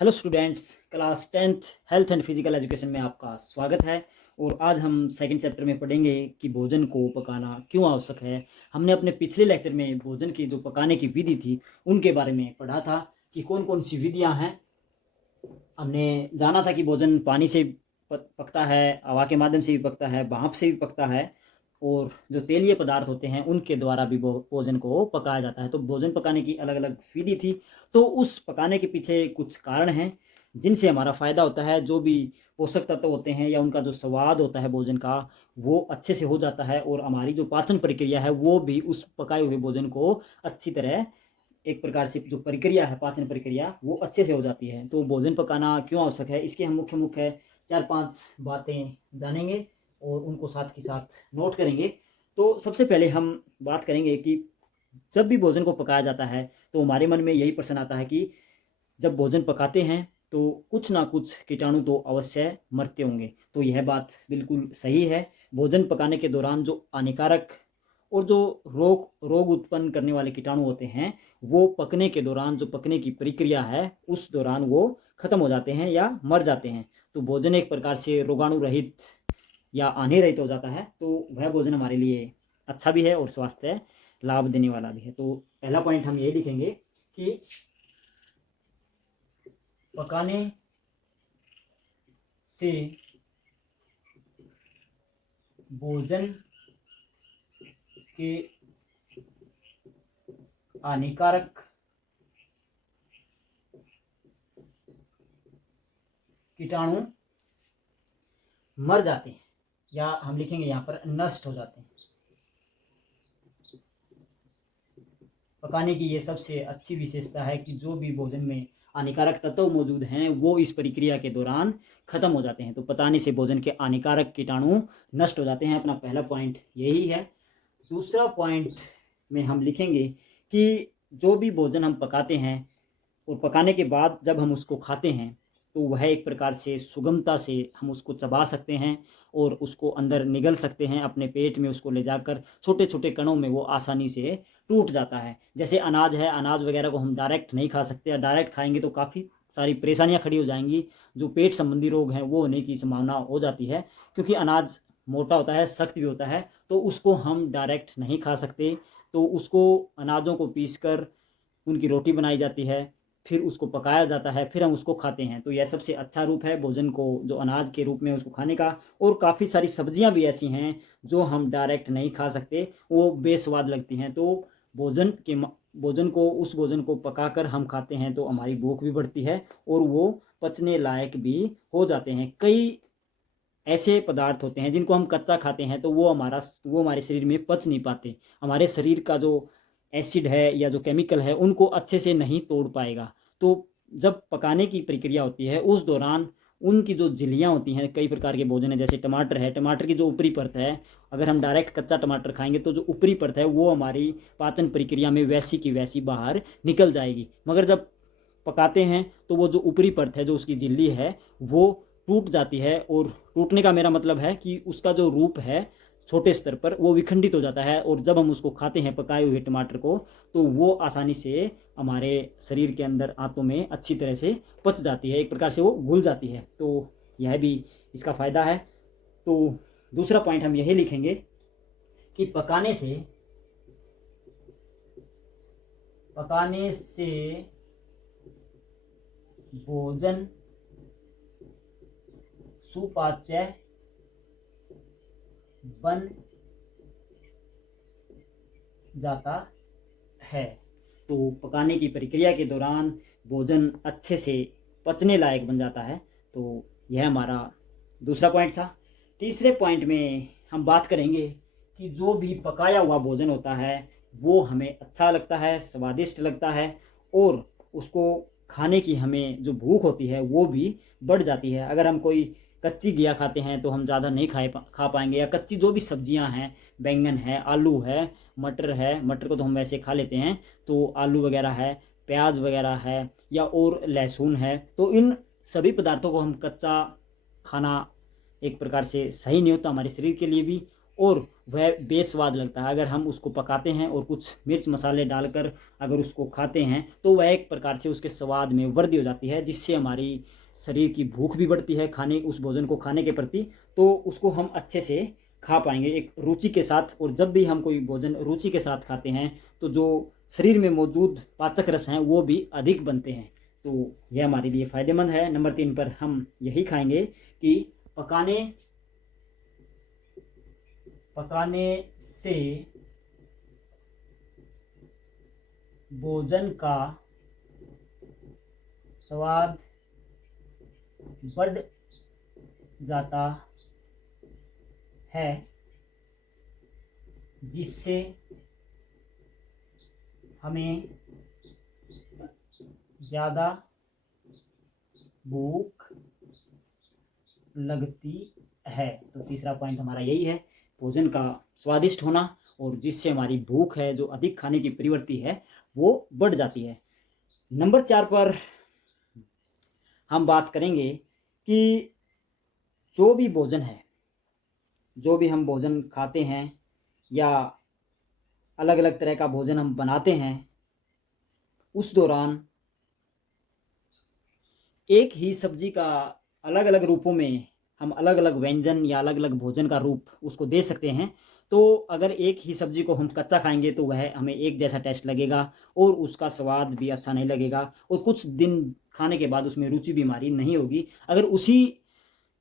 Hello students, class 10th health and physical education में आपका स्वागत है। और आज हम सेकंड चैप्टर में पढ़ेंगे कि भोजन को पकाना क्यों आवश्यक है। हमने अपने पिछले लेक्चर में भोजन की जो पकाने की विधि थी उनके बारे में पढ़ा था कि कौन कौन सी विधियां हैं। हमने जाना था कि भोजन पानी से पकता है, हवा के माध्यम से भी पकता है, भाप से भी पकता है, और जो तेलीय पदार्थ होते हैं उनके द्वारा भी भोजन को पकाया जाता है। तो भोजन पकाने की अलग अलग विधि थी। तो उस पकाने के पीछे कुछ कारण हैं जिनसे हमारा फ़ायदा होता है। जो भी पोषक तत्व होते हैं या उनका जो स्वाद होता है भोजन का, वो अच्छे से हो जाता है, और हमारी जो पाचन प्रक्रिया है वो भी उस पकाए हुए भोजन को अच्छी तरह, एक प्रकार से जो प्रक्रिया है पाचन प्रक्रिया, वो अच्छे से हो जाती है। तो भोजन पकाना क्यों आवश्यक है, इसके हम मुख्य मुख्य 4-5 बातें जानेंगे और उनको साथ के साथ नोट करेंगे। तो सबसे पहले हम बात करेंगे कि जब भी भोजन को पकाया जाता है तो हमारे मन में यही प्रश्न आता है कि जब भोजन पकाते हैं तो कुछ ना कुछ कीटाणु तो अवश्य मरते होंगे। तो यह बात बिल्कुल सही है। भोजन पकाने के दौरान जो हानिकारक और जो रोग रोग उत्पन्न करने वाले कीटाणु होते हैं वो पकने के दौरान, जो पकने की प्रक्रिया है उस दौरान वो खत्म हो जाते हैं या मर जाते हैं। तो भोजन एक प्रकार से रोगाणु रहित या हानि रहित हो जाता है। तो वह भोजन हमारे लिए अच्छा भी है और स्वास्थ्य लाभ देने वाला भी है। तो पहला पॉइंट हम ये लिखेंगे कि पकाने से भोजन के हानिकारक कीटाणु मर जाते हैं, या हम लिखेंगे यहाँ पर नष्ट हो जाते हैं। पकाने की ये सबसे अच्छी विशेषता है कि जो भी भोजन में हानिकारक तत्व मौजूद हैं वो इस प्रक्रिया के दौरान खत्म हो जाते हैं। तो पकाने से भोजन के हानिकारक कीटाणु नष्ट हो जाते हैं। अपना पहला पॉइंट यही है। दूसरा पॉइंट में हम लिखेंगे कि जो भी भोजन हम पकाते हैं और पकाने के बाद जब हम उसको खाते हैं तो वह एक प्रकार से सुगमता से हम उसको चबा सकते हैं और उसको अंदर निगल सकते हैं। अपने पेट में उसको ले जाकर छोटे छोटे कणों में वो आसानी से टूट जाता है। जैसे अनाज है, अनाज वगैरह को हम डायरेक्ट नहीं खा सकते, या डायरेक्ट खाएंगे तो काफ़ी सारी परेशानियां खड़ी हो जाएंगी। जो पेट संबंधी रोग हैं वो होने की संभावना हो जाती है, क्योंकि अनाज मोटा होता है, सख्त भी होता है, तो उसको हम डायरेक्ट नहीं खा सकते। तो उसको, अनाजों को पीस कर उनकी रोटी बनाई जाती है, फिर उसको पकाया जाता है, फिर हम उसको खाते हैं। तो यह सबसे अच्छा रूप है भोजन को जो अनाज के रूप में उसको खाने का। और काफ़ी सारी सब्जियां भी ऐसी हैं जो हम डायरेक्ट नहीं खा सकते, वो बेस्वाद लगती हैं। तो भोजन के भोजन को, उस भोजन को पकाकर हम खाते हैं तो हमारी भूख भी बढ़ती है और वो पचने लायक भी हो जाते हैं। कई ऐसे पदार्थ होते हैं जिनको हम कच्चा खाते हैं तो वो हमारे शरीर में पच नहीं पाते। हमारे शरीर का जो एसिड है या जो केमिकल है उनको अच्छे से नहीं तोड़ पाएगा। तो जब पकाने की प्रक्रिया होती है उस दौरान उनकी जो झिल्लियाँ होती हैं, कई प्रकार के भोजन है, जैसे टमाटर है, टमाटर की जो ऊपरी परत है, अगर हम डायरेक्ट कच्चा टमाटर खाएंगे तो जो ऊपरी परत है वो हमारी पाचन प्रक्रिया में वैसी की वैसी बाहर निकल जाएगी। मगर जब पकाते हैं तो वो जो ऊपरी परत है, जो उसकी झिल्ली है, वो टूट जाती है। और टूटने का मेरा मतलब है कि उसका जो रूप है छोटे स्तर पर वो विखंडित हो जाता है, और जब हम उसको खाते हैं पकाए हुए टमाटर को तो वो आसानी से हमारे शरीर के अंदर, आंतों में अच्छी तरह से पच जाती है, एक प्रकार से वो घुल जाती है। तो यह भी इसका फ़ायदा है। तो दूसरा पॉइंट हम यही लिखेंगे कि पकाने से भोजन सुपाच्य बन जाता है। तो पकाने की प्रक्रिया के दौरान भोजन अच्छे से पचने लायक बन जाता है। तो यह हमारा दूसरा पॉइंट था। तीसरे पॉइंट में हम बात करेंगे कि जो भी पकाया हुआ भोजन होता है वो हमें अच्छा लगता है, स्वादिष्ट लगता है, और उसको खाने की हमें जो भूख होती है वो भी बढ़ जाती है। अगर हम कोई कच्ची घिया खाते हैं तो हम ज़्यादा नहीं खा पाएंगे, या कच्ची जो भी सब्जियां हैं, बैंगन है, आलू है, मटर है, मटर को तो हम वैसे खा लेते हैं, तो आलू वगैरह है, प्याज वगैरह है, या और लहसुन है, तो इन सभी पदार्थों को हम कच्चा खाना एक प्रकार से सही नहीं होता हमारे शरीर के लिए भी, और वह बेस्वाद लगता है। अगर हम उसको पकाते हैं और कुछ मिर्च मसाले डालकर अगर उसको खाते हैं तो वह एक प्रकार से उसके स्वाद में वृद्धि हो जाती है, जिससे हमारी शरीर की भूख भी बढ़ती है खाने उस भोजन को खाने के प्रति, तो उसको हम अच्छे से खा पाएंगे एक रुचि के साथ। और जब भी हम कोई भोजन रुचि के साथ खाते हैं तो जो शरीर में मौजूद पाचक रस हैं वो भी अधिक बनते हैं, तो यह हमारे लिए फ़ायदेमंद है। नंबर 3 पर हम यही खाएंगे कि पकाने से भोजन का स्वाद बढ़ जाता है, जिससे हमें ज़्यादा भूख लगती है। तो तीसरा पॉइंट हमारा यही है, भोजन का स्वादिष्ट होना और जिससे हमारी भूख है जो अधिक खाने की प्रवृत्ति है वो बढ़ जाती है। नंबर 4 पर हम बात करेंगे कि जो भी भोजन है, जो भी हम भोजन खाते हैं या अलग अलग तरह का भोजन हम बनाते हैं, उस दौरान एक ही सब्जी का अलग अलग रूपों में हम अलग अलग व्यंजन या अलग अलग भोजन का रूप उसको दे सकते हैं। तो अगर एक ही सब्जी को हम कच्चा खाएंगे तो वह हमें एक जैसा टेस्ट लगेगा और उसका स्वाद भी अच्छा नहीं लगेगा और कुछ दिन खाने के बाद उसमें रुचि भी हमारी नहीं होगी। अगर उसी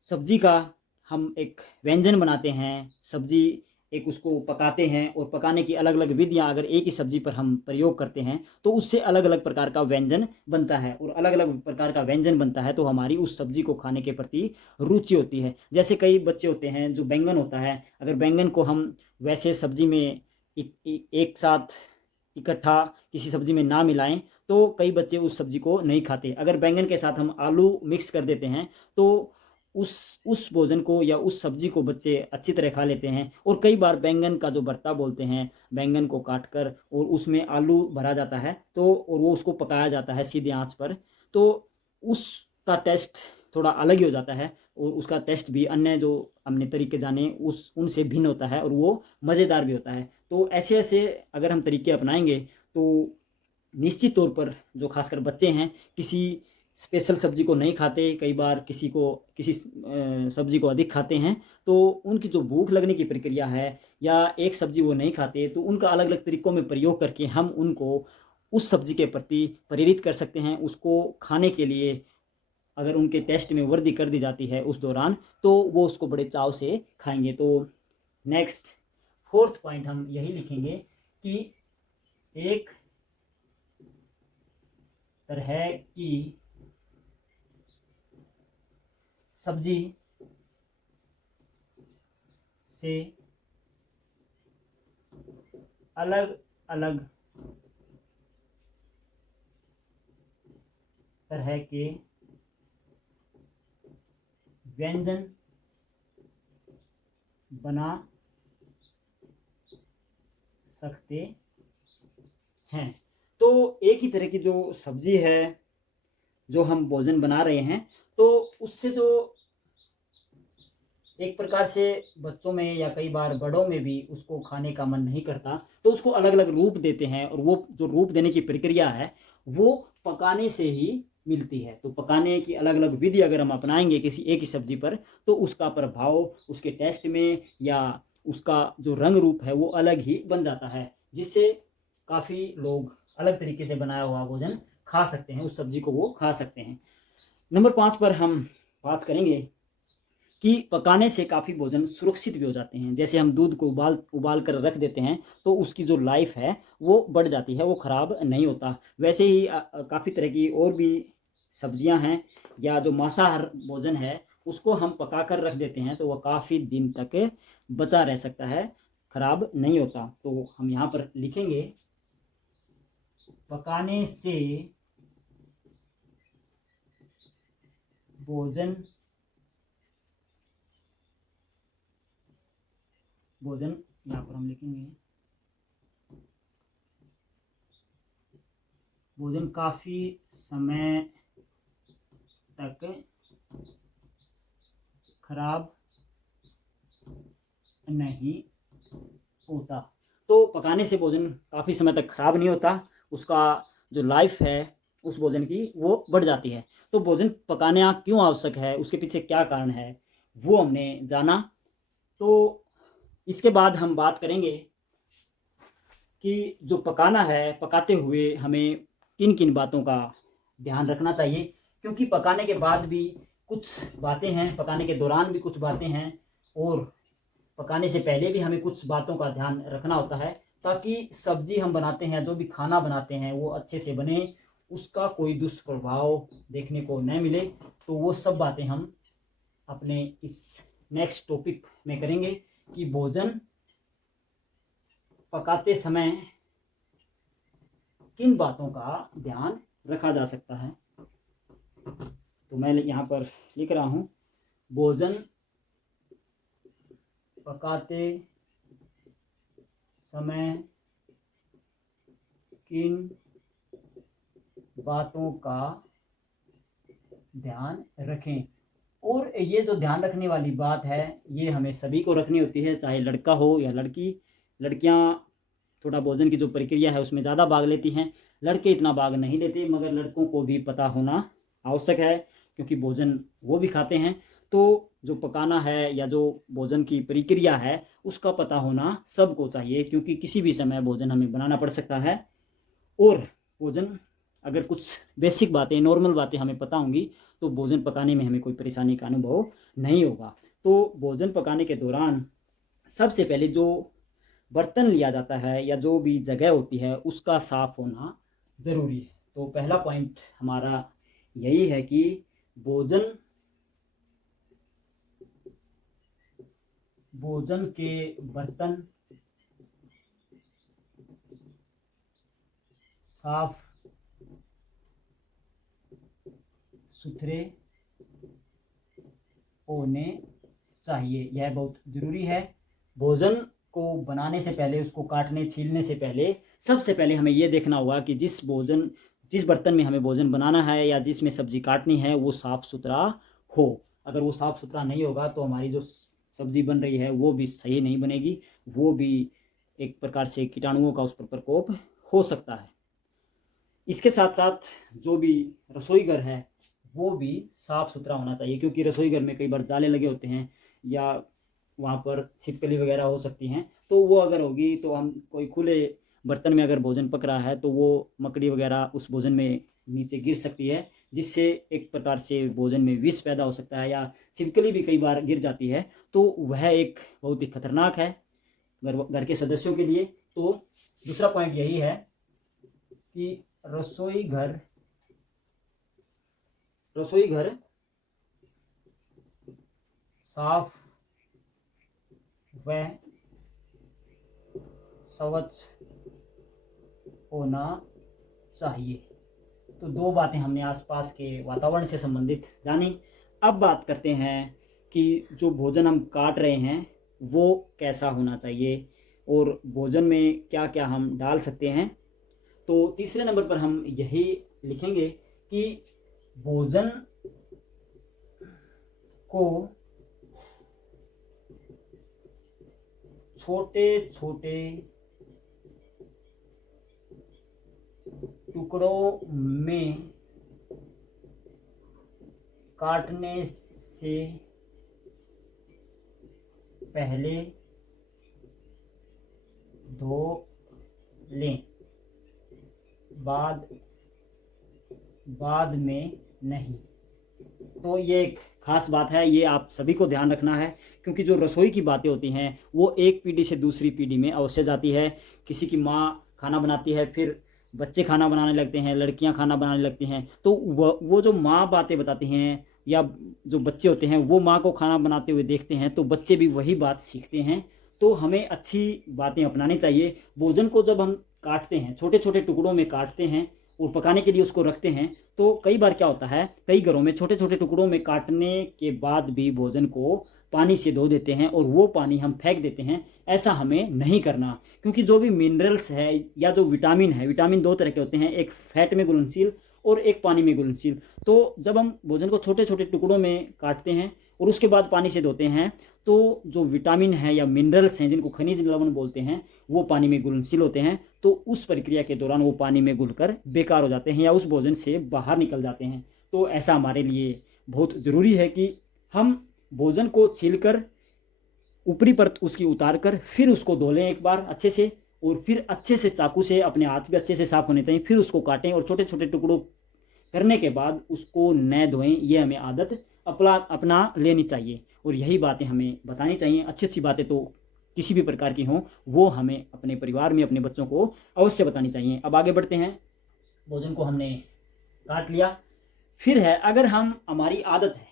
सब्जी का हम एक व्यंजन बनाते हैं, सब्जी एक उसको पकाते हैं और पकाने की अलग अलग विधियां अगर एक ही सब्जी पर हम प्रयोग करते हैं तो उससे अलग अलग प्रकार का व्यंजन बनता है, और अलग अलग प्रकार का व्यंजन बनता है तो हमारी उस सब्जी को खाने के प्रति रुचि होती है। जैसे कई बच्चे होते हैं जो बैंगन होता है, अगर बैंगन को हम वैसे सब्जी में एक साथ इकट्ठा किसी सब्जी में ना मिलाएं तो कई बच्चे उस सब्जी को नहीं खाते। अगर बैंगन के साथ हम आलू मिक्स कर देते हैं तो उस भोजन को या उस सब्जी को बच्चे अच्छी तरह खा लेते हैं। और कई बार बैंगन का जो भरता बोलते हैं, बैंगन को काट कर और उसमें आलू भरा जाता है तो और वो उसको पकाया जाता है सीधे आंच पर, तो उसका टेस्ट थोड़ा अलग ही हो जाता है और उसका टेस्ट भी अन्य जो हमने तरीके जाने उस उनसे भिन्न होता है और वो मज़ेदार भी होता है। तो ऐसे ऐसे अगर हम तरीके अपनाएंगे तो निश्चित तौर पर जो खासकर बच्चे हैं किसी स्पेशल सब्जी को नहीं खाते, कई बार किसी सब्जी को अधिक खाते हैं, तो उनकी जो भूख लगने की प्रक्रिया है या एक सब्जी वो नहीं खाते तो उनका अलग अलग तरीकों में प्रयोग करके हम उनको उस सब्जी के प्रति प्रेरित कर सकते हैं। उसको खाने के लिए अगर उनके टेस्ट में वृद्धि कर दी जाती है उस दौरान तो वो उसको बड़े चाव से खाएंगे। तो नेक्स्ट 4th पॉइंट हम यही लिखेंगे कि एक तरह की सब्जी से अलग अलग तरह के व्यंजन बना सकते हैं। तो एक ही तरह की जो सब्जी है जो हम भोजन बना रहे हैं तो उससे जो एक प्रकार से बच्चों में या कई बार बड़ों में भी उसको खाने का मन नहीं करता तो उसको अलग अलग रूप देते हैं, और वो जो रूप देने की प्रक्रिया है वो पकाने से ही मिलती है। तो पकाने की अलग अलग विधि अगर हम अपनाएंगे किसी एक ही सब्जी पर तो उसका प्रभाव उसके टेस्ट में या उसका जो रंग रूप है वो अलग ही बन जाता है, जिससे काफ़ी लोग अलग तरीके से बनाया हुआ भोजन खा सकते हैं, उस सब्जी को वो खा सकते हैं। नंबर 5 पर हम बात करेंगे कि पकाने से काफ़ी भोजन सुरक्षित भी हो जाते हैं। जैसे हम दूध को उबाल कर रख देते हैं तो उसकी जो लाइफ है वो बढ़ जाती है, वो ख़राब नहीं होता। वैसे ही काफ़ी तरह की और भी सब्जियां हैं या जो मांसाहार भोजन है उसको हम पका कर रख देते हैं तो वह काफ़ी दिन तक बचा रह सकता है, ख़राब नहीं होता। तो हम यहाँ पर लिखेंगे पकाने से भोजन यहाँ पर हम लिखेंगे भोजन काफ़ी समय तक खराब नहीं होता। तो पकाने से भोजन काफ़ी समय तक खराब नहीं होता, उसका जो लाइफ है उस भोजन की वो बढ़ जाती है। तो भोजन पकाना क्यों आवश्यक है, उसके पीछे क्या कारण है, वो हमने जाना। तो इसके बाद हम बात करेंगे कि जो पकाना है, पकाते हुए हमें किन किन बातों का ध्यान रखना चाहिए, क्योंकि पकाने के बाद भी कुछ बातें हैं, पकाने के दौरान भी कुछ बातें हैं, और पकाने से पहले भी हमें कुछ बातों का ध्यान रखना होता है, ताकि सब्जी हम बनाते हैं, जो भी खाना बनाते हैं वो अच्छे से बने, उसका कोई दुष्प्रभाव देखने को न मिले। तो वो सब बातें हम अपने इस नेक्स्ट टॉपिक में करेंगे कि भोजन पकाते समय किन बातों का ध्यान रखा जा सकता है। तो मैं यहाँ पर लिख रहा हूँ, भोजन पकाते समय किन बातों का ध्यान रखें। और ये जो ध्यान रखने वाली बात है ये हमें सभी को रखनी होती है, चाहे लड़का हो या लड़की। लड़कियां थोड़ा भोजन की जो प्रक्रिया है उसमें ज़्यादा भाग लेती हैं, लड़के इतना भाग नहीं लेते, मगर लड़कों को भी पता होना आवश्यक है, क्योंकि भोजन वो भी खाते हैं। तो जो पकाना है या जो भोजन की प्रक्रिया है उसका पता होना सबको चाहिए, क्योंकि किसी भी समय भोजन हमें बनाना पड़ सकता है। और भोजन अगर कुछ बेसिक बातें, नॉर्मल बातें हमें पता होंगी तो भोजन पकाने में हमें कोई परेशानी का अनुभव नहीं होगा। तो भोजन पकाने के दौरान सबसे पहले जो बर्तन लिया जाता है या जो भी जगह होती है उसका साफ होना ज़रूरी है। तो पहला पॉइंट हमारा यही है कि भोजन के बर्तन साफ सुथरे होने चाहिए, यह बहुत ज़रूरी है। भोजन को बनाने से पहले, उसको काटने छीलने से पहले सबसे पहले हमें यह देखना होगा कि जिस बर्तन में हमें भोजन बनाना है या जिसमें सब्जी काटनी है वो साफ़ सुथरा हो। अगर वो साफ़ सुथरा नहीं होगा तो हमारी जो सब्जी बन रही है वो भी सही नहीं बनेगी, वो भी एक प्रकार से कीटाणुओं का उस पर प्रकोप हो सकता है। इसके साथ साथ जो भी रसोई घर है वो भी साफ़ सुथरा होना चाहिए, क्योंकि रसोई घर में कई बार जाले लगे होते हैं या वहाँ पर छिपकली वगैरह हो सकती हैं। तो वो अगर होगी तो हम कोई खुले बर्तन में अगर भोजन पक रहा है तो वो मकड़ी वगैरह उस भोजन में नीचे गिर सकती है, जिससे एक प्रकार से भोजन में विष पैदा हो सकता है, या छिपकली भी कई बार गिर जाती है। तो वह एक बहुत ही खतरनाक है घर के सदस्यों के लिए। तो दूसरा पॉइंट यही है कि रसोई घर साफ व स्वच्छ होना चाहिए। तो दो बातें हमने आसपास के वातावरण से संबंधित जानी। अब बात करते हैं कि जो भोजन हम काट रहे हैं वो कैसा होना चाहिए और भोजन में क्या क्या हम डाल सकते हैं। तो तीसरे नंबर पर हम यही लिखेंगे कि भोजन को छोटे छोटे टुकड़ों में काटने से पहले धो लें, बाद में नहीं। तो ये एक खास बात है, ये आप सभी को ध्यान रखना है, क्योंकि जो रसोई की बातें होती हैं वो एक पीढ़ी से दूसरी पीढ़ी में अवश्य जाती है। किसी की माँ खाना बनाती है, फिर बच्चे खाना बनाने लगते हैं, लड़कियां खाना बनाने लगती हैं। तो वो जो माँ बातें बताती हैं या जो बच्चे होते हैं वो माँ को खाना बनाते हुए देखते हैं, तो बच्चे भी वही बात सीखते हैं। तो हमें अच्छी बातें अपनानी चाहिए। भोजन को जब हम काटते हैं, छोटे छोटे टुकड़ों में काटते हैं और पकाने के लिए उसको रखते हैं, तो कई बार क्या होता है, कई घरों में छोटे छोटे टुकड़ों में काटने के बाद भी भोजन को पानी से धो देते हैं और वो पानी हम फेंक देते हैं। ऐसा हमें नहीं करना, क्योंकि जो भी मिनरल्स है या जो विटामिन है, विटामिन दो तरह के होते हैं, एक फैट में घुलनशील और एक पानी में घुलनशील। तो जब हम भोजन को छोटे छोटे टुकड़ों में काटते हैं और उसके बाद पानी से धोते हैं तो जो विटामिन है या मिनरल्स हैं जिनको खनिज लवण बोलते हैं वो पानी में घुलनशील होते हैं, तो उस प्रक्रिया के दौरान वो पानी में घुलकर बेकार हो जाते हैं या उस भोजन से बाहर निकल जाते हैं। तो ऐसा हमारे लिए बहुत ज़रूरी है कि हम भोजन को छीलकर ऊपरी परत उसकी उतार कर फिर उसको धो लें एक बार अच्छे से, और फिर अच्छे से चाकू से अपने हाथ भी अच्छे से साफ होने चाहिए, फिर उसको काटें और छोटे छोटे टुकड़ों करने के बाद उसको न धोएं। ये हमें आदत अपना लेनी चाहिए और यही बातें हमें बतानी चाहिए। अच्छी अच्छी बातें तो किसी भी प्रकार की हों वो हमें अपने परिवार में अपने बच्चों को अवश्य बतानी चाहिए। अब आगे बढ़ते हैं। भोजन को हमने काट लिया, फिर है अगर हमारी आदत है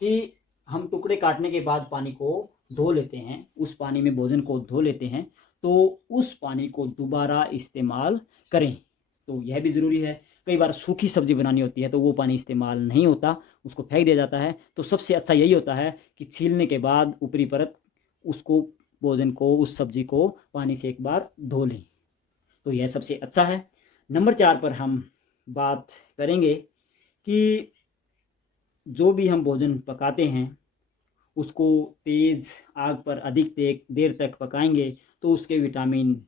कि हम टुकड़े काटने के बाद पानी को धो लेते हैं, उस पानी में भोजन को धो लेते हैं, तो उस पानी को दोबारा इस्तेमाल करें। तो यह भी ज़रूरी है। कई बार सूखी सब्जी बनानी होती है तो वो पानी इस्तेमाल नहीं होता, उसको फेंक दिया जाता है। तो सबसे अच्छा यही होता है कि छीलने के बाद ऊपरी परत उसको भोजन को उस सब्जी को पानी से एक बार धो लें, तो यह सबसे अच्छा है। नंबर 4 पर हम बात करेंगे कि जो भी हम भोजन पकाते हैं उसको तेज़ आग पर अधिक देर तक पकाएंगे तो उसके विटामिन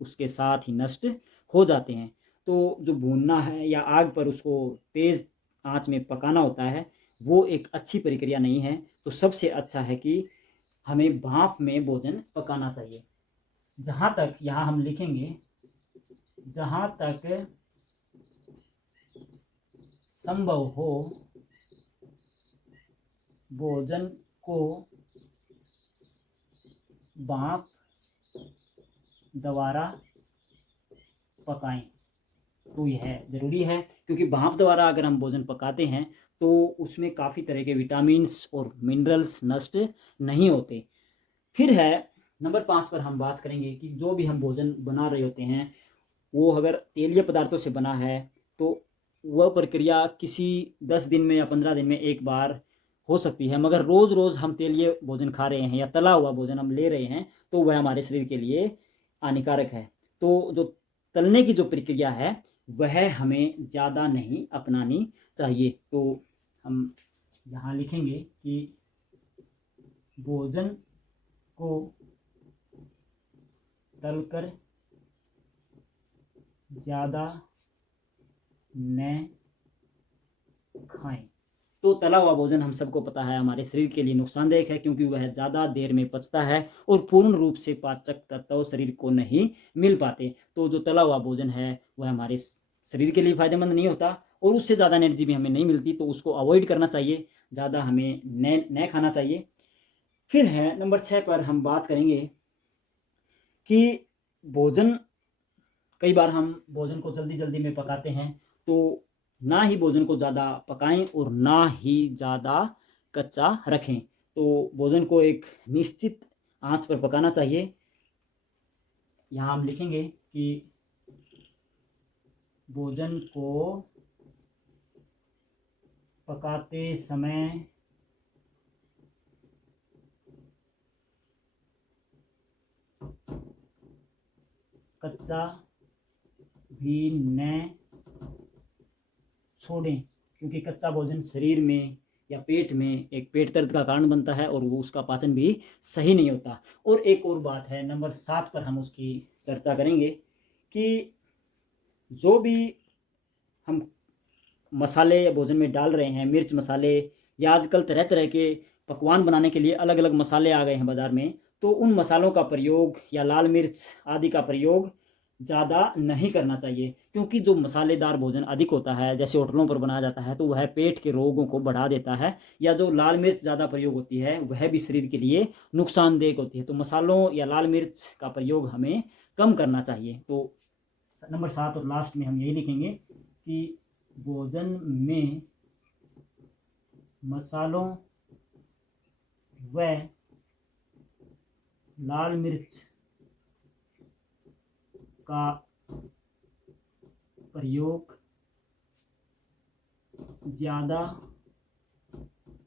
उसके साथ ही नष्ट हो जाते हैं। तो जो भूनना है या आग पर उसको तेज़ आंच में पकाना होता है वो एक अच्छी प्रक्रिया नहीं है। तो सबसे अच्छा है कि हमें भाप में भोजन पकाना चाहिए। जहाँ तक यहाँ हम लिखेंगे, जहाँ तक संभव हो भोजन को भाप द्वारा पकाएं। तो यह ज़रूरी है क्योंकि भाप द्वारा अगर हम भोजन पकाते हैं तो उसमें काफ़ी तरह के विटामिन्स और मिनरल्स नष्ट नहीं होते। फिर है नंबर 5 पर हम बात करेंगे कि जो भी हम भोजन बना रहे होते हैं वो अगर तेलीय पदार्थों से बना है तो वह प्रक्रिया किसी 10 दिन में या 15 दिन में एक बार हो सकती है, मगर रोज़ रोज़ हम तेलीय भोजन खा रहे हैं या तला हुआ भोजन हम ले रहे हैं तो वह हमारे शरीर के लिए हानिकारक है। तो जो तलने की जो प्रक्रिया है वह हमें ज़्यादा नहीं अपनानी चाहिए। तो हम यहाँ लिखेंगे कि भोजन को तलकर ज़्यादा न खाएं। तो तला हुआ भोजन हम सबको पता है हमारे शरीर के लिए नुकसानदायक है क्योंकि वह ज़्यादा देर में पचता है और पूर्ण रूप से पाचक तत्व शरीर को नहीं मिल पाते। तो जो तला हुआ भोजन है वह हमारे शरीर के लिए फ़ायदेमंद नहीं होता और उससे ज़्यादा एनर्जी भी हमें नहीं मिलती, तो उसको अवॉइड करना चाहिए, ज़्यादा हमें न खाना चाहिए। फिर है नंबर 6 पर हम बात करेंगे कि भोजन कई बार हम भोजन को जल्दी जल्दी में पकाते हैं, तो ना ही भोजन को ज़्यादा पकाएं और ना ही ज़्यादा कच्चा रखें। तो भोजन को एक निश्चित आंच पर पकाना चाहिए। यहाँ हम लिखेंगे कि भोजन को पकाते समय कच्चा भी न छोड़ें क्योंकि कच्चा भोजन शरीर में या पेट में एक पेट दर्द का कारण बनता है और वो उसका पाचन भी सही नहीं होता। और एक और बात है नंबर 7 पर हम उसकी चर्चा करेंगे कि जो भी हम मसाले भोजन में डाल रहे हैं, मिर्च मसाले या आजकल तरह तरह के पकवान बनाने के लिए अलग अलग मसाले आ गए हैं बाज़ार में, तो उन मसालों का प्रयोग या लाल मिर्च आदि का प्रयोग ज़्यादा नहीं करना चाहिए क्योंकि जो मसालेदार भोजन अधिक होता है जैसे होटलों पर बनाया जाता है तो वह पेट के रोगों को बढ़ा देता है, या जो लाल मिर्च ज़्यादा प्रयोग होती है वह भी शरीर के लिए नुकसानदेह होती है। तो मसालों या लाल मिर्च का प्रयोग हमें कम करना चाहिए। तो नंबर 7 और लास्ट में हम यही लिखेंगे कि भोजन में मसालों व लाल मिर्च का प्रयोग ज़्यादा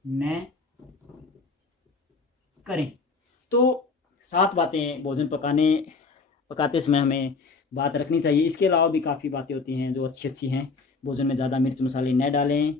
न करें। तो 7 बातें भोजन पकाते समय हमें बात रखनी चाहिए। इसके अलावा भी काफ़ी बातें होती हैं जो अच्छी अच्छी हैं। भोजन में ज़्यादा मिर्च मसाले न डालें,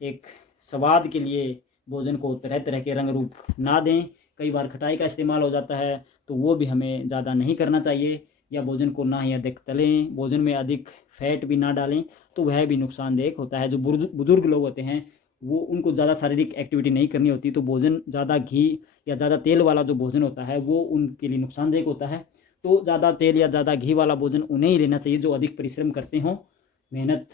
एक स्वाद के लिए भोजन को तरह तरह के रंग रूप ना दें। कई बार खटाई का इस्तेमाल हो जाता है, तो वो भी हमें ज़्यादा नहीं करना चाहिए। या भोजन को ना ही अधिक तलें, भोजन में अधिक फैट भी ना डालें, तो वह भी नुकसानदेह होता है। जो बुजुर्ग लोग होते हैं, वो उनको ज़्यादा शारीरिक एक्टिविटी नहीं करनी होती, तो भोजन ज़्यादा घी या ज़्यादा तेल वाला जो भोजन होता है वो उनके लिए नुकसानदेह होता है। तो ज़्यादा तेल या ज़्यादा घी वाला भोजन उन्हें ही लेना चाहिए जो अधिक परिश्रम करते हों, मेहनत,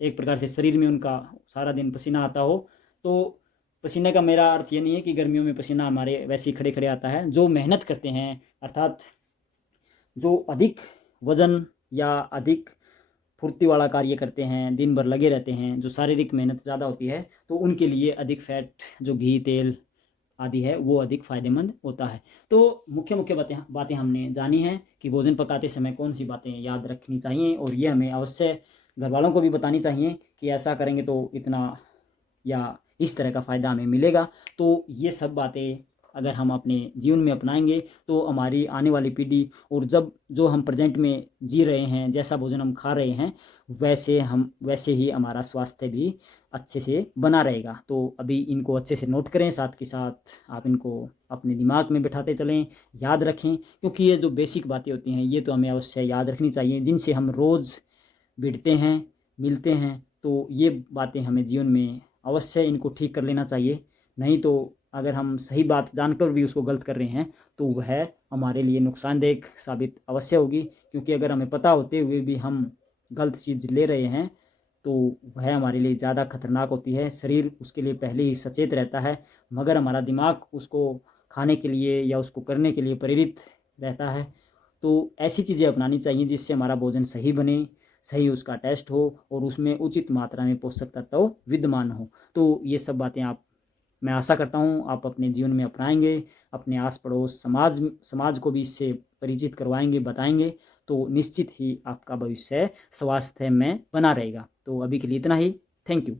एक प्रकार से शरीर में उनका सारा दिन पसीना आता हो। तो पसीने का मेरा अर्थ ये नहीं है कि गर्मियों में पसीना हमारे वैसे ही खड़े खड़े आता है। जो मेहनत करते हैं, अर्थात जो अधिक वजन या अधिक फुर्ती वाला कार्य करते हैं, दिन भर लगे रहते हैं, जो शारीरिक मेहनत ज़्यादा होती है, तो उनके लिए अधिक फैट, जो घी तेल आदि है, वो अधिक फ़ायदेमंद होता है। तो मुख्य मुख्य बातें हमने जानी हैं कि भोजन पकाते समय कौन सी बातें याद रखनी चाहिए, और ये हमें अवश्य घर वालों को भी बतानी चाहिए कि ऐसा करेंगे तो इतना या इस तरह का फ़ायदा हमें मिलेगा। तो ये सब बातें अगर हम अपने जीवन में अपनाएंगे तो हमारी आने वाली पीढ़ी, और जब जो हम प्रेजेंट में जी रहे हैं, जैसा भोजन हम खा रहे हैं, वैसे ही हमारा स्वास्थ्य भी अच्छे से बना रहेगा। तो अभी इनको अच्छे से नोट करें, साथ के साथ आप इनको अपने दिमाग में बिठाते चलें, याद रखें, क्योंकि ये जो बेसिक बातें होती हैं ये तो हमें अवश्य याद रखनी चाहिए, जिनसे हम रोज़ भिड़ते हैं, मिलते हैं। तो ये बातें हमें जीवन में अवश्य इनको ठीक कर लेना चाहिए। नहीं तो अगर हम सही बात जानकर भी उसको गलत कर रहे हैं तो वह हमारे लिए नुकसानदेह साबित अवश्य होगी, क्योंकि अगर हमें पता होते हुए भी हम गलत चीज़ ले रहे हैं तो वह हमारे लिए ज़्यादा खतरनाक होती है। शरीर उसके लिए पहले ही सचेत रहता है, मगर हमारा दिमाग उसको खाने के लिए या उसको करने के लिए प्रेरित रहता है। तो ऐसी चीज़ें अपनानी चाहिए जिससे हमारा भोजन सही बने, सही उसका टेस्ट हो, और उसमें उचित मात्रा में पोषक तत्व विद्यमान हो। तो ये सब बातें मैं आशा करता हूँ आप अपने जीवन में अपनाएंगे, अपने आस पड़ोस समाज को भी इससे परिचित करवाएंगे, बताएंगे, तो निश्चित ही आपका भविष्य स्वास्थ्य में बना रहेगा। तो अभी के लिए इतना ही। Thank you.